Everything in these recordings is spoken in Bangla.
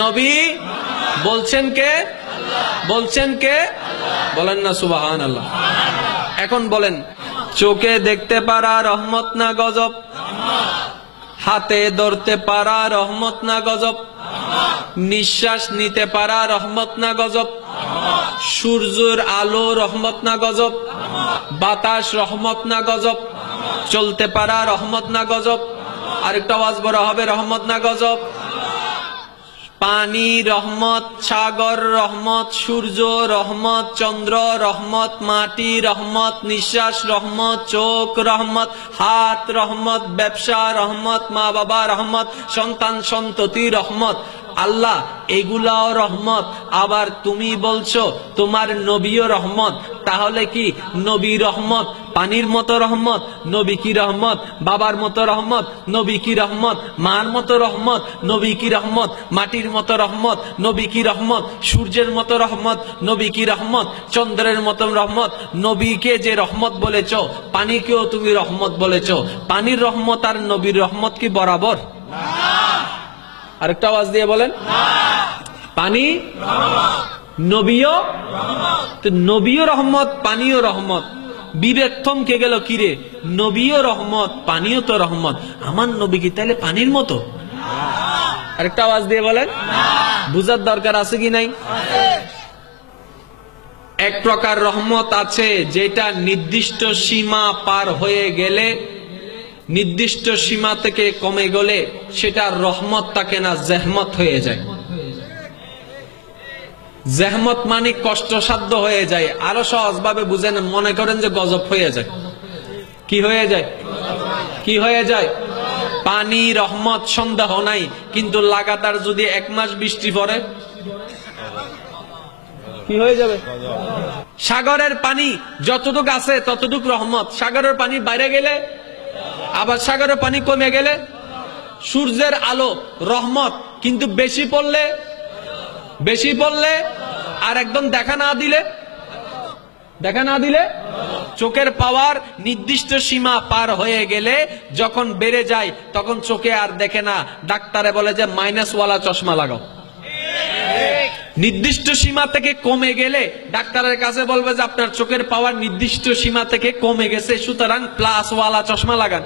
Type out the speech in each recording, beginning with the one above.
নবী বলছেন কে? বলছেন কে? বলেন না সুবহানাল্লাহ। এখন বলেন, চোখে দেখতে পারা রহমত না গজব? হাতে ধরতে পারা রহমত না গজব? নিঃশ্বাস নিতে পারা রহমত না গজব? সূর্যের আলো রহমত না গজব? বাতাস রহমত না গজব? চলতে পারা রহমত না গজব? আরেকটা আওয়াজ বড় হবে, রহমত না গজব? পানি রহমত, সাগর রহমত, সূর্য রহমত, চন্দ্র রহমত, মাটি রহমত, নিঃশ্বাস রহমত, চোখ রহমত, হাত রহমত, ব্যবসা রহমত, মা বাবা রহমত, সন্তান সন্ততি রহমত। আল্লাহ এগুলাও রহমত। আবার তুমি বলছো তোমার নবীও রহমত। তাহলে কি নবী রহমত পানির মতো রহমত? নবী কি রহমত? বাবার মতো রহমত? নবী কি রহমত? মার মতো রহমত? নবী কি রহমত? মাটির মতো রহমত? নবী কি রহমত? সূর্যের মতো রহমত? নবী কি রহমত? চন্দ্রের মতো রহমত? নবীকে যে রহমত বলেছ, পানিকেও তুমি রহমত বলেছ। পানির রহমত আর নবীর রহমত কি বরাবর? আরেকটা আওয়াজ দিয়ে বলেন, পানি নবীও, তো নবীও রহমত, পানিও রহমত। বিবেক থমকে গেল, কিরে নবীও রহমত পানিও তো রহমত, আমার নবী কি তাহলে পানির মতো? আরেকটা আওয়াজ দিয়ে বলেন, বুঝার দরকার আছে কি নাই? এক প্রকার রহমত আছে যেটা নির্দিষ্ট সীমা পার হয়ে গেলে, নির্দিষ্ট সীমা থেকে কমে গেলে সেটা রহমত থাকে না, জেহমত হয়ে যায়। জেহমত মানে কষ্টসাধ্য হয়ে যায়। আরো সহজ ভাবে বুঝেন, মনে করেন যে গজব হয়ে যায়। কি হয়ে যায়? কি হয়ে যায়? পানি রহমত, সন্দেহ নাই, কিন্তু লাগাতার যদি 1 মাস বৃষ্টি পড়ে কি হয়ে যাবে? সাগরের পানি যতটুকু আছে ততটুকু রহমত, সাগরের পানি বাইরে গেলে, আবার সাগরের পানি কমে গেলে। সূর্যের আলো রহমত, কিন্তু বেশি পড়লে, বেশি পড়লে আর একদম দেখা না দিলে, দেখা না দিলে চোখের পাওয়ার নির্দিষ্ট সীমা পার হয়ে গেলে যখন বেড়ে যায় তখন চোখে আর দেখে না, ডাক্তারে বলে যে মাইনাস ওয়ালা চশমা লাগাও। নির্দিষ্ট সীমা থেকে কমে গেলে ডাক্তারের কাছে বলবে যে আপনার চোখের পাওয়ার নির্দিষ্ট সীমা থেকে কমে গেছে, সুতরাং প্লাস ওয়ালা চশমা লাগান।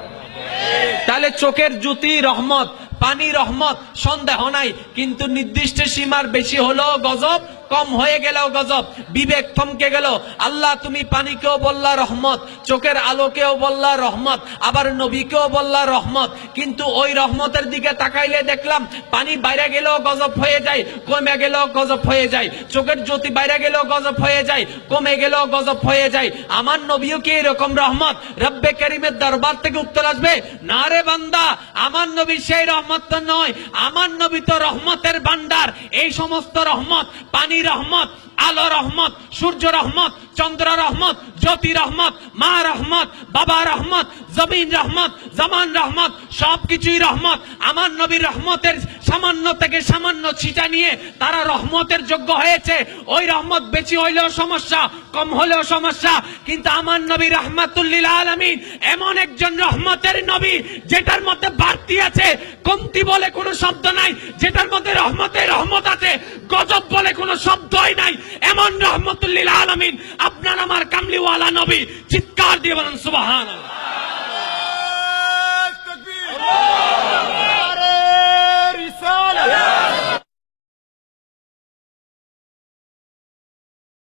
তাহলে চোখের জ্যোতি রহমত, পানি রহমত, সন্দেহ নাই, কিন্তু নির্দিষ্ট সীমার বেশি হলেও গজব, কম হয়ে গেলেও গজব। বিবেক থমকে গেল। আল্লাহ তুমি পানিকেও বললা রহমত, চোখের আলোকেও বললা রহমত, আবার নবীকেও বললা রহমত, কিন্তু ওই রহমতের দিকে তাকাইলে দেখলাম পানি বাইরে গেলেও গজব হয়ে যায়, কমে গেলেও গজব হয়ে যায়। চোখের জ্যোতি বাইরে গেলেও গজব হয়ে যায়, কমে গেলেও গজব হয়ে যায়। আমার নবীও কি এরকম রহমত? রব্বে করিমের দরবার থেকে উত্তর আসবে, না রে বান্দা, আমার নবী সেই রহমত তো নয়, আমার নবী তো রহমতের ভান্ডার। এই সমস্ত রহমত, পানি রহমত, আলো রহমত, সূর্য রহমত, চন্দ্র রহমত, জ্যোতি রহমত, মা রহমত, বাবা রহমত, জমিন রহমত, জামান রহমত, সবকিছুই রহমত। আমার নবীর রহমতের সামান্য থেকে সামান্য ছিটা নিয়ে তারা রহমতের যোগ্য হয়েছে। ওই রহমত বেশি হইলেও সমস্যা, কম হলেও সমস্যা, কিন্তু আমার নবী রাহমাতুল লিল আলামিন এমন একজন রহমতের নবী যেটার মধ্যে বাড়তি আছে, কমতি বলে কোনো শব্দ নাই, যেটার মধ্যে রহমতে রহমত আছে, গজব বলে কোনো শব্দই নাই। এমন রাহমাতুল লিল আলামিন আপনার আমার কামলিওয়ালা নবী। চিৎকার দিয়ে বলেন সুবহানাল্লাহ।